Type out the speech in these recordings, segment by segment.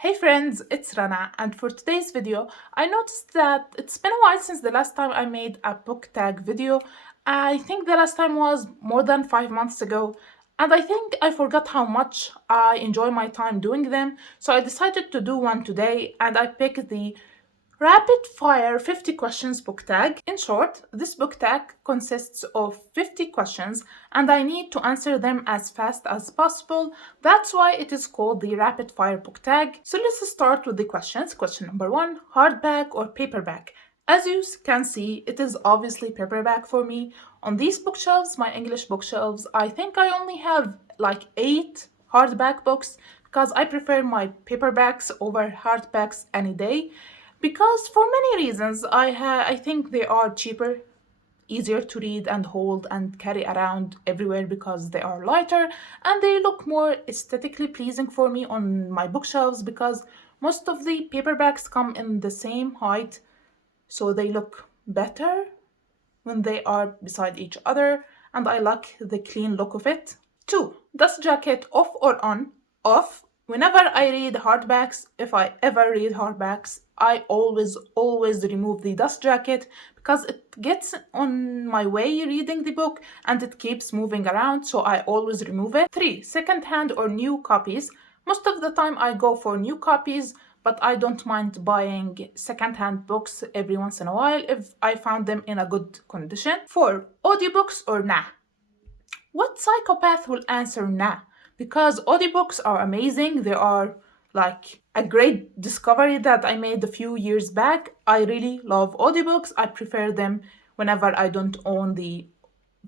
Hey friends, it's Rana, and for today's video, I noticed that it's been a while since the last time I made a book tag video. I think the last time was more than 5 months ago, and I think I forgot how much I enjoy my time doing them, so I decided to do one today, and I picked the Rapid Fire 50 Questions book tag. In short, this book tag consists of 50 questions and I need to answer them as fast as possible. That's why it is called the Rapid Fire book tag. So let's start with the questions. Question number 1, hardback or paperback? As you can see, it is obviously paperback for me. On these bookshelves, my English bookshelves, I think I only have like 8 hardback books because I prefer my paperbacks over hardbacks any day. Because for many reasons, I think they are cheaper, easier to read and hold and carry around everywhere because they are lighter and they look more aesthetically pleasing for me on my bookshelves because most of the paperbacks come in the same height, so they look better when they are beside each other and I like the clean look of it. 2. Dust jacket off or on? Off. Whenever I read hardbacks, if I ever read hardbacks, I always remove the dust jacket because it gets on my way reading the book and it keeps moving around, so I always remove it. 3. Second-hand or new copies. Most of the time I go for new copies, but I don't mind buying second-hand books every once in a while if I found them in a good condition. 4. Audiobooks or nah? What psychopath will answer nah? Because audiobooks are amazing. They are like a great discovery that I made a few years back. I really love audiobooks. I prefer them whenever I don't own the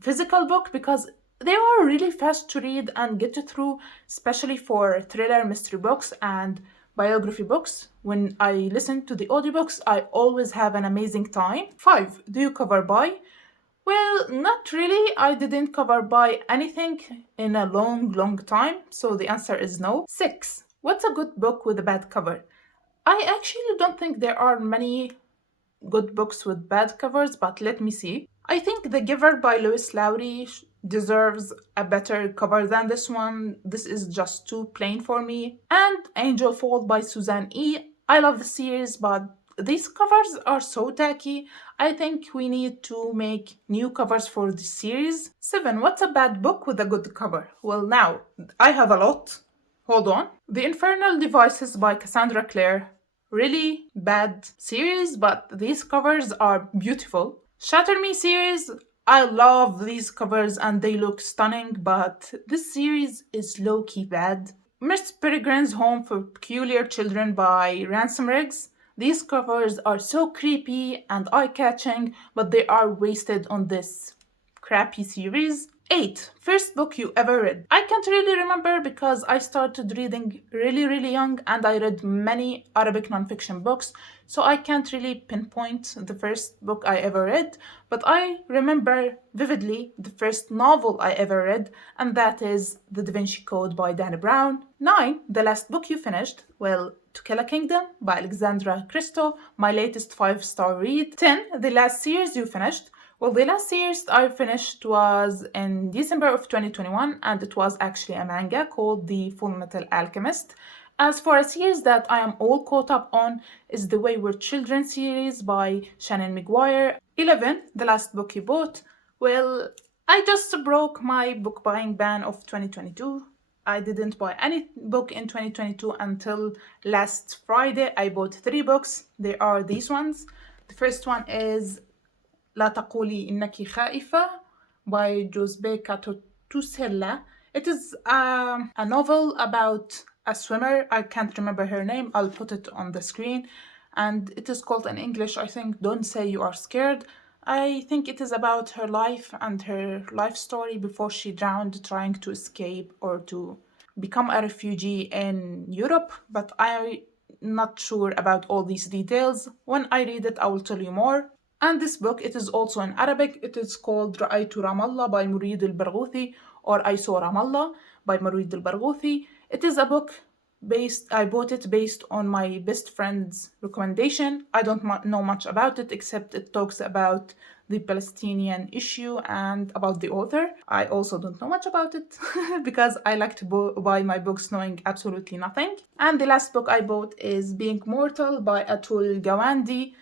physical book because they are really fast to read and get through, especially for thriller mystery books and biography books. When I listen to the audiobooks, I always have an amazing time. 5. Do you cover by? Well, not really. I didn't cover by anything in a long time, so the answer is no. 6. What's a good book with a bad cover? I actually don't think there are many good books with bad covers, but let me see. I think The Giver by Lewis Lowry deserves a better cover than this one. This is just too plain for me. And Angel Fall by Suzanne E. I love the series, but these covers are so tacky. I think we need to make new covers for this series. 7. What's a bad book with a good cover? Well, now, I have a lot. Hold on. The Infernal Devices by Cassandra Clare. Really bad series, but these covers are beautiful. Shatter Me series. I love these covers and they look stunning, but this series is low-key bad. Miss Peregrine's Home for Peculiar Children by Ransom Riggs. These covers are so creepy and eye-catching, but they are wasted on this crappy series. 8. First book you ever read. I can't really remember because I started reading really young and I read many Arabic nonfiction books, so I can't really pinpoint the first book I ever read, but I remember vividly the first novel I ever read, and that is The Da Vinci Code by Dan Brown. 9. The last book you finished. Well, To Kill a Kingdom by Alexandra Christo, my latest 5-star read. 10. The last series you finished. Well, the last series I finished was in December of 2021, and it was actually a manga called The Full Metal Alchemist. As for a series that I am all caught up on is the Wayward Children series by Shannon McGuire. 11. The last book you bought. Well, I just broke my book buying ban of 2022. I didn't buy any book in 2022 until last Friday. I bought 3 books. They are these ones. The first one is لا تقولي إنك خائفة by Josbe Tusella. It is a novel about a swimmer. I can't remember her name. I'll put it on the screen. And it is called in English, I think, Don't Say You Are Scared. I think it is about her life and her life story before she drowned trying to escape or to become a refugee in Europe. But I'm not sure about all these details. When I read it, I will tell you more. And this book, it is also in Arabic. It is called رأيت Ramallah by Murid al-Barghouthi, or I Saw Ramallah by Murid al-Barghouthi. It is a book I bought it based on my best friend's recommendation. I don't know much about it, except it talks about the Palestinian issue and about the author. I also don't know much about it because I like to buy my books knowing absolutely nothing. And the last book I bought is Being Mortal by Atul Gawande.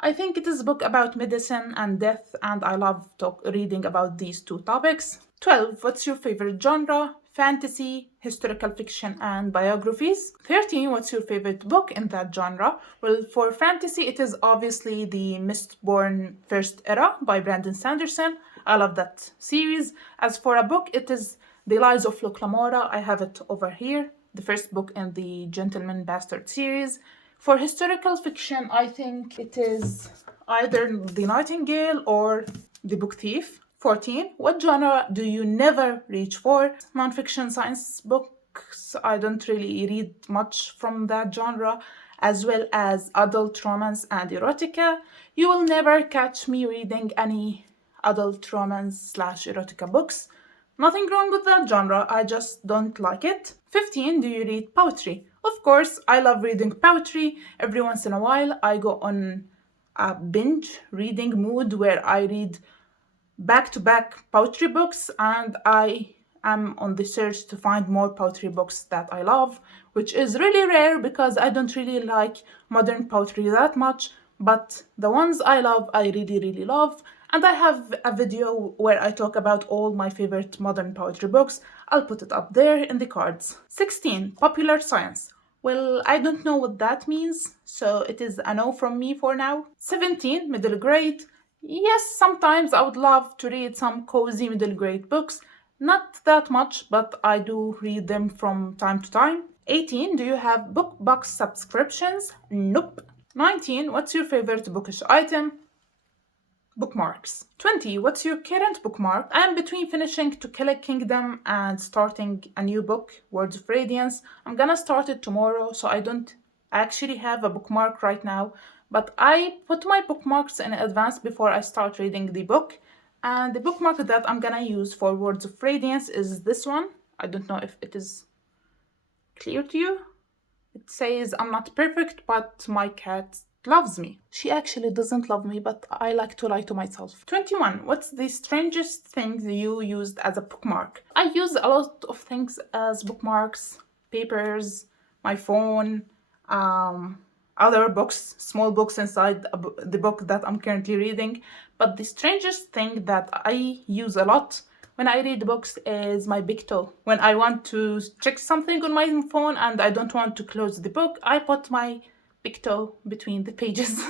I think it is a book about medicine and death, and I love reading about these two topics. 12. What's your favorite genre? Fantasy, historical fiction, and biographies. 13. What's your favorite book in that genre? Well, for fantasy, it is obviously the Mistborn First Era by Brandon Sanderson. I love that series. As for a book, it is The Lies of Locke Lamora. I have it over here, the first book in the Gentleman Bastard series. For historical fiction, I think it is either The Nightingale or The Book Thief. 14. What genre do you never reach for? Nonfiction science books. I don't really read much from that genre, as well as adult romance and erotica. You will never catch me reading any adult romance / erotica books. Nothing wrong with that genre, I just don't like it. 15. Do you read poetry? Of course, I love reading poetry. Every once in a while, I go on a binge reading mood where I read back-to-back poetry books, and I am on the search to find more poetry books that I love, which is really rare because I don't really like modern poetry that much, but the ones I love, I really, really love. And I have a video where I talk about all my favorite modern poetry books. I'll put it up there in the cards. 16. Popular science. Well, I don't know what that means, so it is a no from me for now. 17. Middle grade. Yes, sometimes I would love to read some cozy middle grade books. Not that much, but I do read them from time to time. 18. Do you have book box subscriptions? Nope. 19. What's your favorite bookish item? Bookmarks. 20. What's your current bookmark? I am between finishing To Kill a Kingdom and starting a new book, Words of Radiance. I'm gonna start it tomorrow, so I don't actually have a bookmark right now, but I put my bookmarks in advance before I start reading the book. And the bookmark that I'm gonna use for Words of Radiance is this one. I don't know if it is clear to you. It says, I'm not perfect, but my cat loves me. She actually doesn't love me, but I like to lie to myself. 21. What's the strangest thing you used as a bookmark? I use a lot of things as bookmarks, papers, my phone, other books, small books inside the book that I'm currently reading. But the strangest thing that I use a lot when I read books is my big toe. When I want to check something on my phone and I don't want to close the book, I put my big toe between the pages.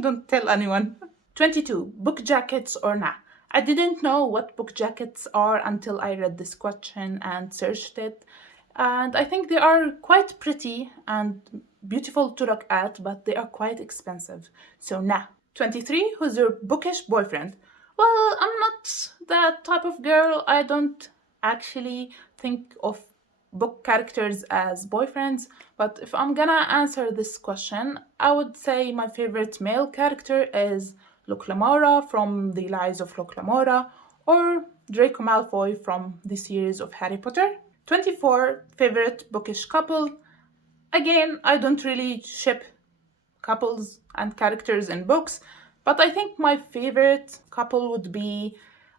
Don't tell anyone. 22. Book jackets or nah? I didn't know what book jackets are until I read this question and searched it. And I think they are quite pretty and beautiful to look at, but they are quite expensive. So nah. 23. Who's your bookish boyfriend? Well, I'm not that type of girl. I don't actually think of book characters as boyfriends, but if I'm gonna answer this question, I would say my favorite male character is Locke Lamora from The Lies of Locke Lamora, or Draco Malfoy from the series of Harry Potter. 24. Favorite bookish couple. Again, I don't really ship couples and characters in books, but I think my favorite couple would be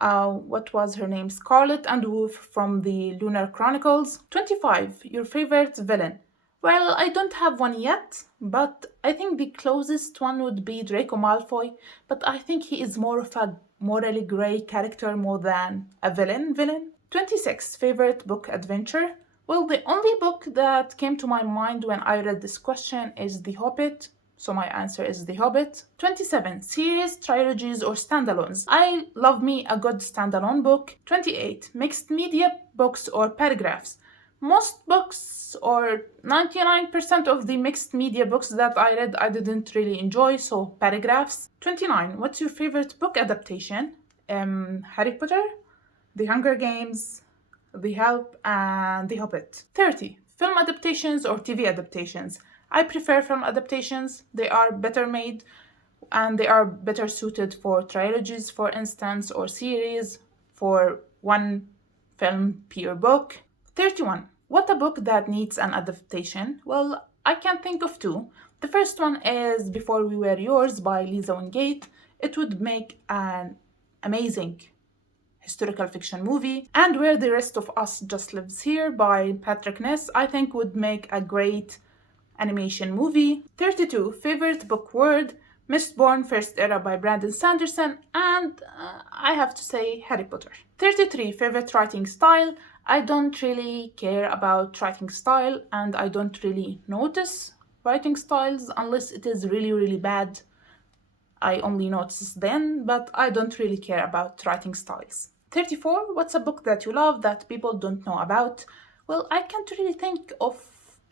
what was her name? Scarlet and Wolf from the Lunar Chronicles. 25. Your favorite villain? Well, I don't have one yet, but I think the closest one would be Draco Malfoy, but I think he is more of a morally grey character more than a villain. 26. Favorite book adventure? Well, the only book that came to my mind when I read this question is The Hobbit. So my answer is The Hobbit. 27. Series, trilogies, or standalones? I love me a good standalone book. 28. Mixed media books or paragraphs? Most books, or 99% of the mixed media books that I read, I didn't really enjoy, so paragraphs. 29. What's your favorite book adaptation? Harry Potter, The Hunger Games, The Help, and The Hobbit. 30. Film adaptations or TV adaptations? I prefer film adaptations. They are better made and they are better suited for trilogies, for instance, or series, for one film per book. 31. What a book that needs an adaptation? Well, I can think of two. The first one is Before We Were Yours by Lisa Wingate. It would make an amazing historical fiction movie. And Where the Rest of Us Just Lives Here by Patrick Ness, I think would make a great animation movie. 32, Favorite Book Word, Mistborn First Era by Brandon Sanderson, and I have to say Harry Potter. 33, Favorite Writing Style. I don't really care about writing style, and I don't really notice writing styles unless it is really, really bad. I only notice then, but I don't really care about writing styles. 34, what's a book that you love that people don't know about? Well, I can't really think of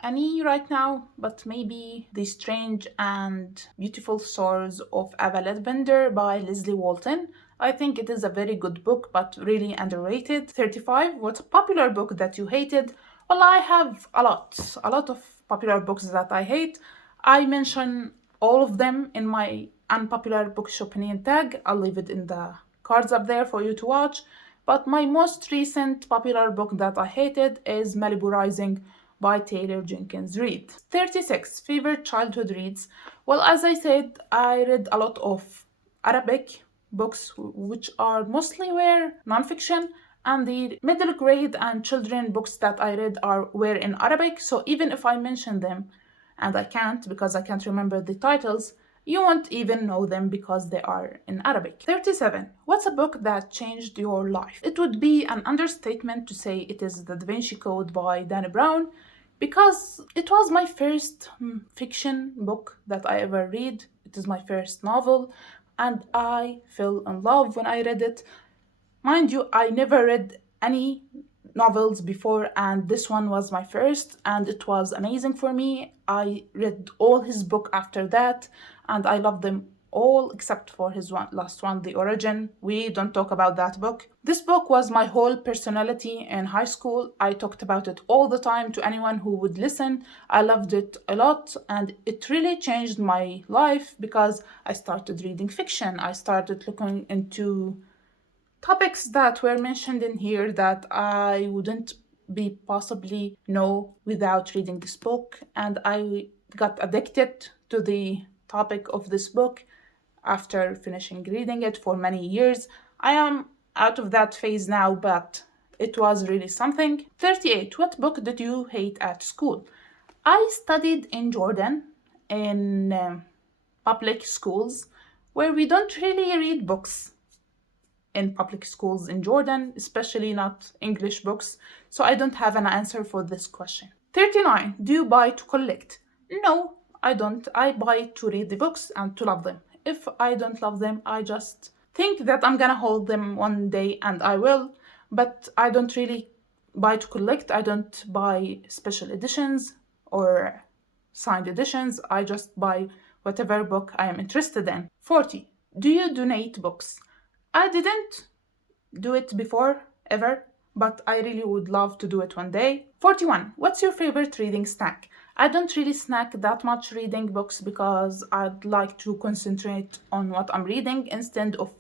any right now, but maybe The Strange and Beautiful Souls of Ava Ledbetter by Leslie Walton. I think it is a very good book, but really underrated. 35, what's a popular book that you hated? Well, I have a lot of popular books that I hate. I mention all of them in my unpopular bookish opinion tag. I'll leave it in the cards up there for you to watch. But my most recent popular book that I hated is Malibu Rising by Taylor Jenkins Reid. 36, favorite childhood reads. Well, as I said, I read a lot of Arabic books, which are mostly were nonfiction, and the middle grade and children books that I read were in Arabic. So even if I mention them, and I can't because I can't remember the titles, you won't even know them because they are in Arabic. 37. What's a book that changed your life? It would be an understatement to say it is The Da Vinci Code by Dan Brown, because it was my first fiction book that I ever read. It is my first novel, and I fell in love when I read it. Mind you, I never read any novels before, and this one was my first, and it was amazing for me. I read all his book after that, and I loved them all except for his last one, The Origin. We don't talk about that book. This book was my whole personality in high school. I talked about it all the time to anyone who would listen. I loved it a lot, and it really changed my life because I started reading fiction. I started looking into topics that were mentioned in here that I wouldn't be possibly know without reading this book, and I got addicted to the topic of this book after finishing reading it for many years. I am out of that phase now, but it was really something. 38. What book did you hate at school? I studied in Jordan in public schools where we don't really read books in public schools in Jordan, especially not English books, so I don't have an answer for this question. 39. Do you buy to collect? No, I don't. I buy to read the books and to love them. If I don't love them, I just think that I'm gonna hold them one day, and I will, but I don't really buy to collect. I don't buy special editions or signed editions. I just buy whatever book I am interested in. 40. Do you donate books? I didn't do it before, ever, but I really would love to do it one day. 41. What's your favorite reading snack? I don't really snack that much reading books because I'd like to concentrate on what I'm reading instead of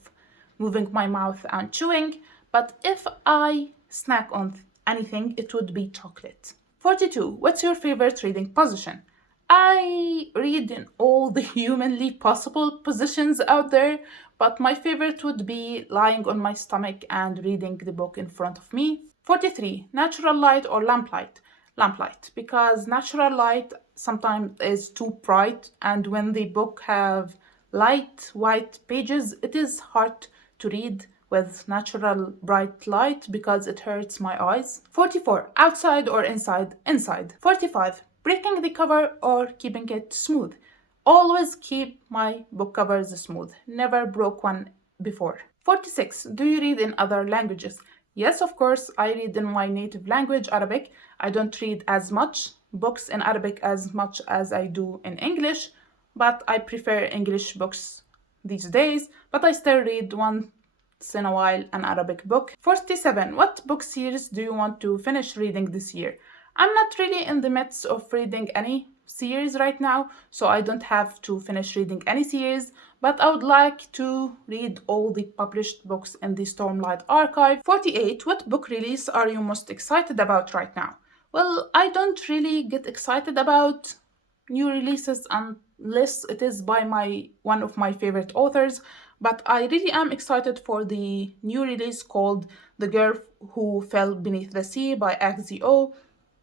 moving my mouth and chewing, but if I snack on anything, it would be chocolate. 42. What's your favorite reading position? I read in all the humanly possible positions out there, but my favorite would be lying on my stomach and reading the book in front of me. 43. Natural light or lamplight? Lamplight, because natural light sometimes is too bright, and when the book have light white pages, it is hard to read with natural bright light because it hurts my eyes. 44. Outside or inside? Inside. 45. Breaking the cover or keeping it smooth? Always keep my book covers smooth. Never broke one before. 46. Do you read in other languages? Yes, of course, I read in my native language, Arabic. I don't read as much books in Arabic as much as I do in English, but I prefer English books these days, but I still read once in a while an Arabic book. 47. What book series do you want to finish reading this year? I'm not really in the midst of reading any series right now, so I don't have to finish reading any series, but I would like to read all the published books in the Stormlight archive. 48. What book release are you most excited about right now? Well, I don't really get excited about new releases unless it is by one of my favorite authors, but I really am excited for the new release called The Girl Who Fell Beneath the Sea by XZO.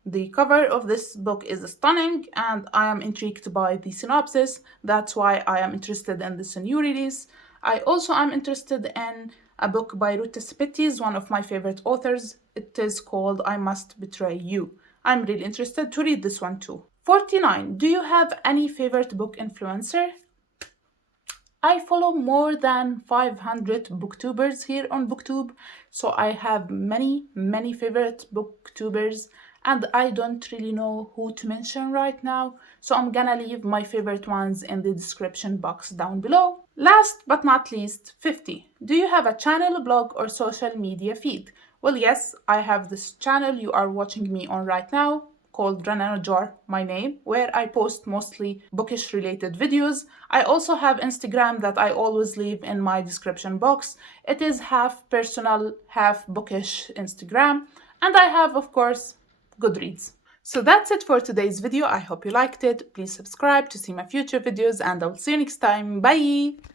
The cover of this book is stunning, and I am intrigued by the synopsis. That's why I am interested in this new release. I also am interested in a book by Ruta Sepetys, one of my favorite authors. It is called I Must Betray You. I'm really interested to read this one too. 49. Do you have any favorite book influencer? I follow more than 500 booktubers here on booktube, so I have many favorite booktubers, and I don't really know who to mention right now, so I'm gonna leave my favorite ones in the description box down below. Last but not least, 50. Do you have a channel, blog, or social media feed? Well, yes, I have this channel you are watching me on right now, called rana-najjar, my name, where I post mostly bookish related videos. I also have Instagram that I always leave in my description box. It is half personal, half bookish Instagram. And I have, of course, Goodreads. So that's it for today's video. I hope you liked it. Please subscribe to see my future videos, and I'll see you next time. Bye!